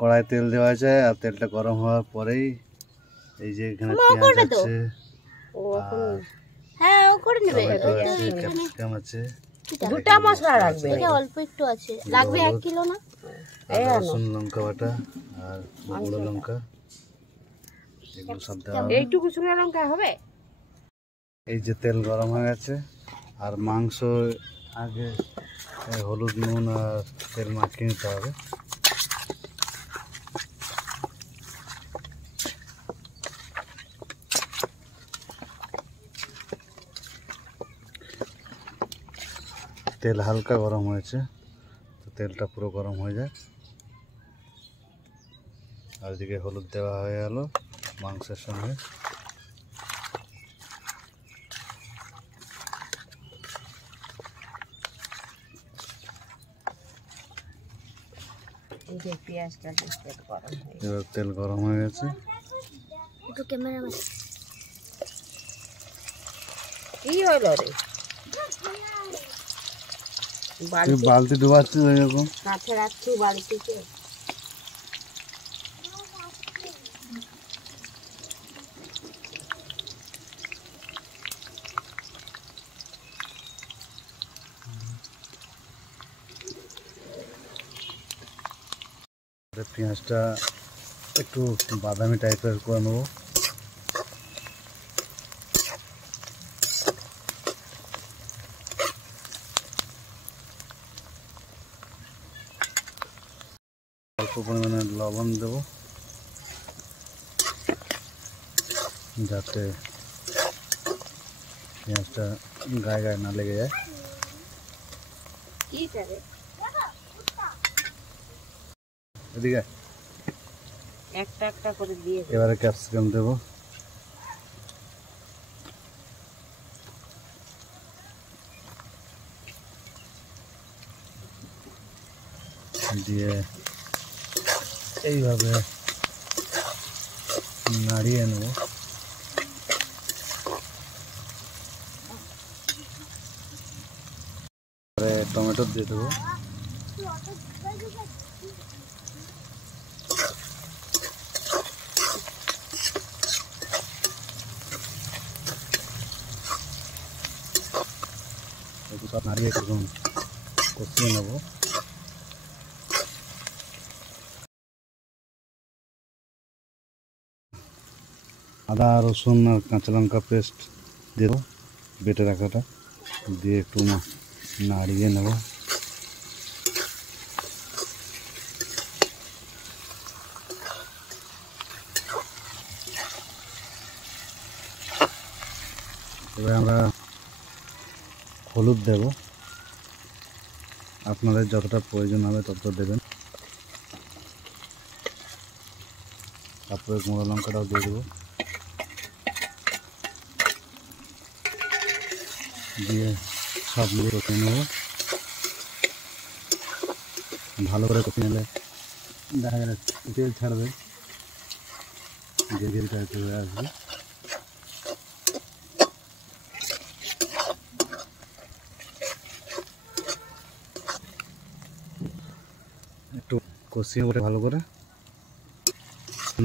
কড়াই তেল দেওয়া যায় আর তেলটা গরম হওয়ার পরেই এই যে এখানে পেঁয়াজ আছে, হ্যাঁ ও করে নেবে, ক্যাপসিকাম আছে, দুটো মশলা লাগবে, এটা অল্প একটু আছে, লাগবে 1 কিলো না, রসুন লঙ্কা বাটা আর গুঁড়ো লঙ্কা, এগুলো সব দেওয়া হবে। এইটুকু শুকনো লঙ্কা হবে। এই যে তেল গরম হয়ে গেছে আর মাংস আগে হলুদ নুন আর তেল মাখিয়ে নিতে হবে। তেল হালকা গরম হয়েছে, তো তেলটা পুরো গরম হয়ে যায়। আর এদিকে হলুদ দেওয়া হয়ে গেল মাংসের সঙ্গে। এবার তেল গরম হয়ে গেছে, কি হলো রে, বালতি ডুবাচ্ছিস এরকম কাছে রাখছি বালতিতে। পেঁয়াজটা একটু বাদামি টাইপের করে নেবো। অল্প পরিমাণে লবণ দেবো যাতে পেঁয়াজটা গায়ে গায়ে না লেগে যায়। এদিকে একটা একটা করে দিয়ে এবারে ক্যাপসিকাম দেবো, দিয়ে এইভাবে নাড়িয়ে নেব। টমেটো দিয়ে দেবো, সব নাড়িয়ে এরকম কষিয়ে নেবো। আদা রসুন আর কাঁচা লঙ্কা পেস্ট দেবো, বেটে রাখাটা দিয়ে একটু নাড়িয়ে নেব। এবার আমরা হলুদ দেব, আপনাদের যতটা প্রয়োজন হবে ততটা দেবেন। তারপরে গুঁড়ো লঙ্কাটাও দিয়ে দেবো, দিয়ে সব মিলিয়ে কষিয়ে নেব। ভালো করে কষিয়ে নিলে দেখা গেলে তেল ছাড়বে, ধীরে ধীরে চলে আসবে। একটু কষিয়ে ওঠে ভালো করে,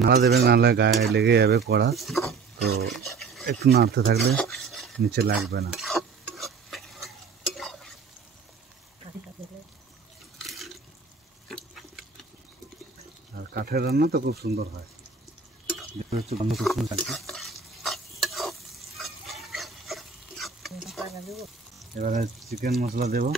নাড়া দেবেন, নাহলে গায়ে লেগে যাবে কড়া, তো একটু নাড়তে থাকলে নিচে লাগবে না। আর কাঠের রান্না তো খুব সুন্দর হয়, হচ্ছে গন্ধ খুব সুন্দর থাকবে। এবারে চিকেন মশলা দেবো,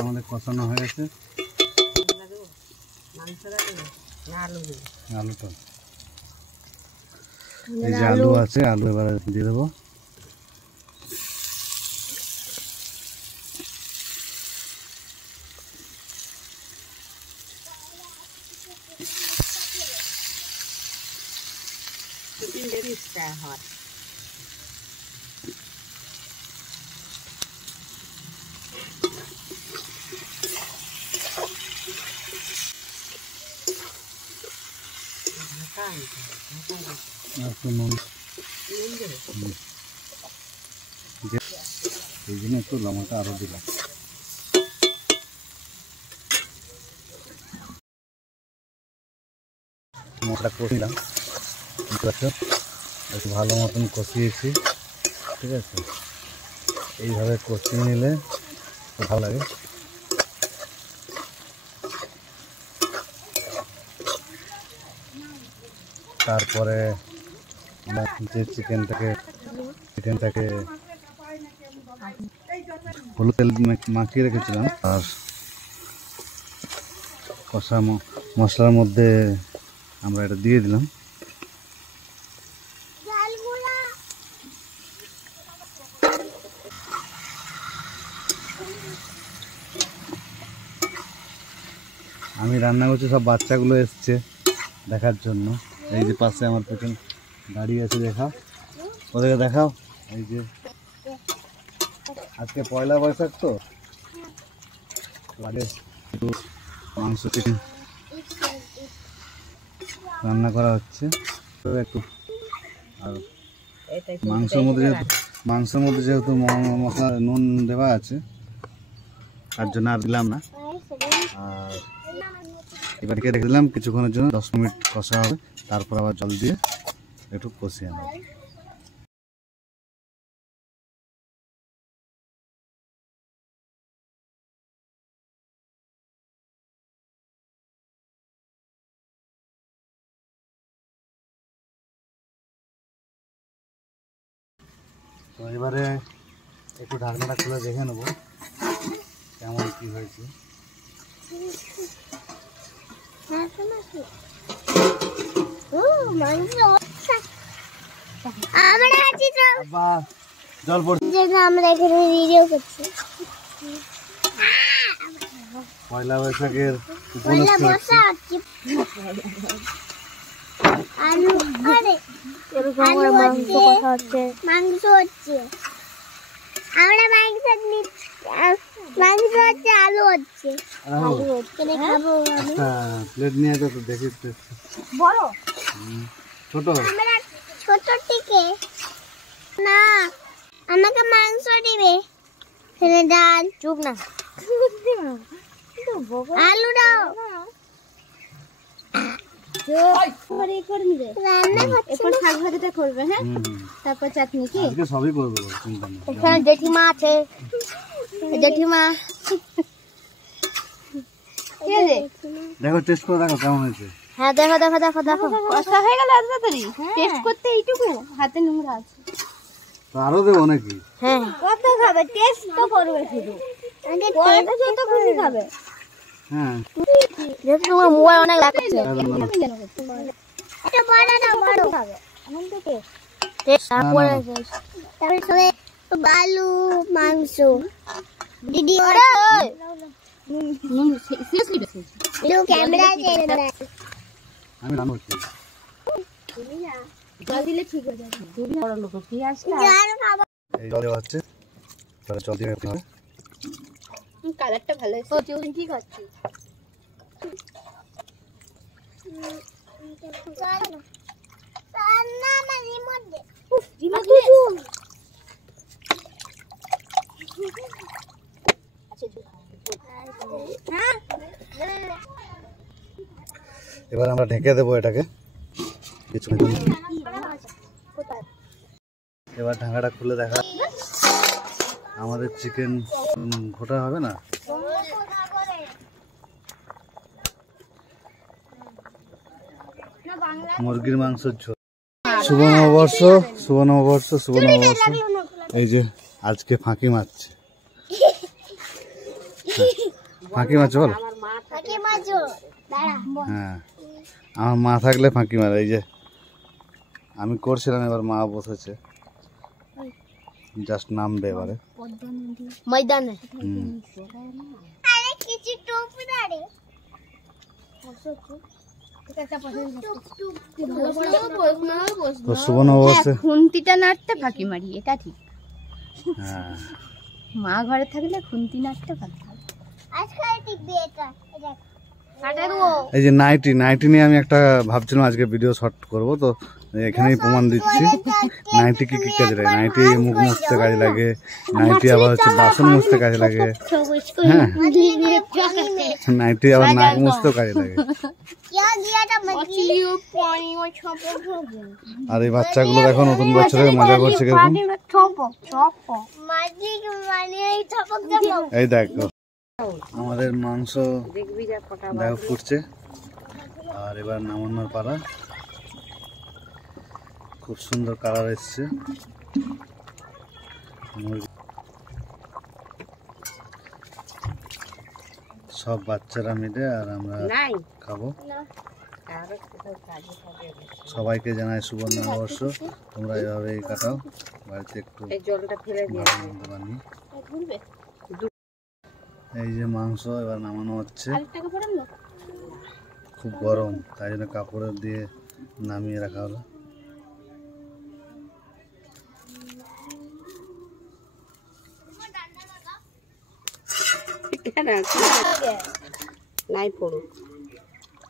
আমাদের কষানো হয়ে গেছে। আলুটা এই যে আলু আছে, আলু এবারে দিয়ে দেবো। একটু নুন এই জন্য একটু লবণটা আরো দিলাম। মশলা কষিলাম, বুঝতে পারছো, একটু ভালো মতন কষিয়েছি। ঠিক আছে, এইভাবে কষিয়ে নিলে ভালো লাগে। তারপরে যে চিকেনটাকে হলুদ তেল মাখিয়ে রেখেছিলাম, আর কষা মশলার মধ্যে আমরা এটা দিয়ে দিলাম। আমি রান্না করছি, সব বাচ্চাগুলো এসছে দেখার জন্য। এই যে পাশে আমার পেছনে দাঁড়িয়ে আছে, দেখাও ওদেরকে, দেখাও। এই যে আজকে পয়লা বৈশাখ, তো মাংস চিকেন রান্না করা হচ্ছে একটু। আর মাংসের মধ্যে যেহেতু মশলা নুন দেওয়া আছে, তার জন্য আর দিলাম না। আর এবার রেখে দিলাম কিছুক্ষণের জন্য, 10 মিনিট কষা হবে, তারপর আবার জল দিয়ে একটু কষিয়ে নেব। তো এবারে একটু ঢাকনাটা খুলে দেখে নেবো কেমন কি হয়েছে। জল পড়ছে, আমরা এখানে ভিডিও করছি পয়লা বৈশাখের মাংস হচ্ছে, আমরা মাংস হচ্ছে, আলু হচ্ছে, খাবো। প্লেট নিয়ে তো দেখি, বড় ছোট ছোট টিকে না, আমাকে মাংস দিবে, ডাল চুপ না, আলু দাও। শাক ভাজাটা করবে, হ্যাঁ, তারপর চাটনি। কি সবই করবো, এখানে জেঠিমা আছে, জেঠিমা দেখো, টেস্ট করে দেখো কেমন হয়েছে। হ্যাঁ, দেখো দেখো দেখো দেখো, কষা হয়ে গেল এত তাড়াতাড়ি। টেস্ট করতে এইটুকু, হাতে নোংরা আছে, তো আরো দেবো নাকি? হ্যাঁ, কত খাবে, টেস্ট তো করবে, শুধু যত খুশি খাবে। হ্যাঁ, যেহেতু তোমার মোবাইল অনেক লাগছে, এটা বড় না, বড় খাবে এমন থেকে টেস্ট। তারপরে আলু মাংস দিদি, ওরে সিরিয়াসলি বেশি লু ক্যামেরা চেঞ্জ করে, আমি রান্না করছি। জল দিলে ঠিক হয়ে যাবে। তুমি বড় লোক, কি আসছে এই জল দেওয়া হচ্ছে, তাহলে জল দিয়ে রাখতে হবে। কালারটা ভালো এসেছে। ও তুই কি করছিস? না না, রিমোট দে, রিমোট দে। এবার আমরা ঢেকে দেবো এটাকে কিছুক্ষণ। এবার ঢাকাটা খুলে দেখা, আমাদের চিকেন ঘোটা হবে না। মুরগির মাংসের ঝোল। শুভ নববর্ষ, শুভ নববর্ষ, শুভ নববর্ষ। এই যে আজকে ফাঁকি মারছে, ফাঁকি মারছে বল। হ্যাঁ, আমার মা থাকলে ফাঁকি মারে। এই যে আমি করছিলাম, এবার মা বসেছে, জাস্ট নামবে এবারে ময়দানে। তো শুভ নববর্ষে খুন্তিটা নাড়তে ফাঁকি মারি, এটা ঠিক। হ্যাঁ, মা ঘরে থাকলে খুন্তি নাড়তে ফাঁকি মারি। এই যে নাইটি নিয়ে আমি একটা ভাবছিলাম আজকে ভিডিও শর্ট করব। তো এখানেই প্রমাণ দিচ্ছি নাইটি কি কি কাজে লাগে। নাইটি মুখ মুছতে কাজে লাগে, নাইটি আবার হচ্ছে বাসন মুছতে কাজে লাগে, হ্যাঁ নাইটি আবার নাক মুছতেও কাজে লাগে। আর এই বাচ্চাগুলো দেখো নতুন বছরে মজা করছে কিরকম। এই দেখো আমাদের মাংস দেখো ফুটছে, আর এবার নামানোর পালা। খুব সুন্দর কালার এসছে। সব বাচ্চারা মিলে আর আমরা খাবো। সবাইকে জানাই শুভ নববর্ষ। তোমরা এভাবেই কাটাও, বাড়িতে একটু বানিয়ে। এই যে মাংস এবার নামানো হচ্ছে, খুব গরম তাই জন্য কাপড় দিয়ে নামিয়ে রাখা হলো। নাই পড়ুক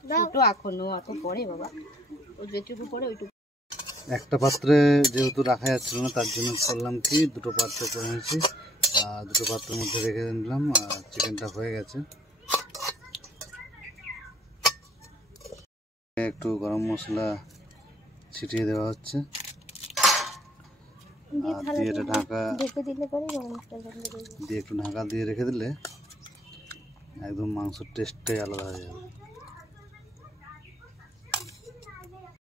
দুটো এখনো অত পরে বাবা, ও যেটুকু পরে ওইটুকু। একটা পাত্রে যেহেতু রাখা যাচ্ছিল না তার জন্য করলাম কি দুটো পাত্র করে নিয়েছি, আর দুটো পাত্রের মধ্যে রেখে দিলাম। আর চিকেনটা হয়ে গেছে। একটু গরম মশলা ছিটিয়ে দেওয়া হচ্ছে, আর দিয়ে এটা ঢাকা দিয়ে একটু ঢাকা দিয়ে রেখে দিলে একদম মাংসের টেস্টটাই আলাদা হয়ে যাবে।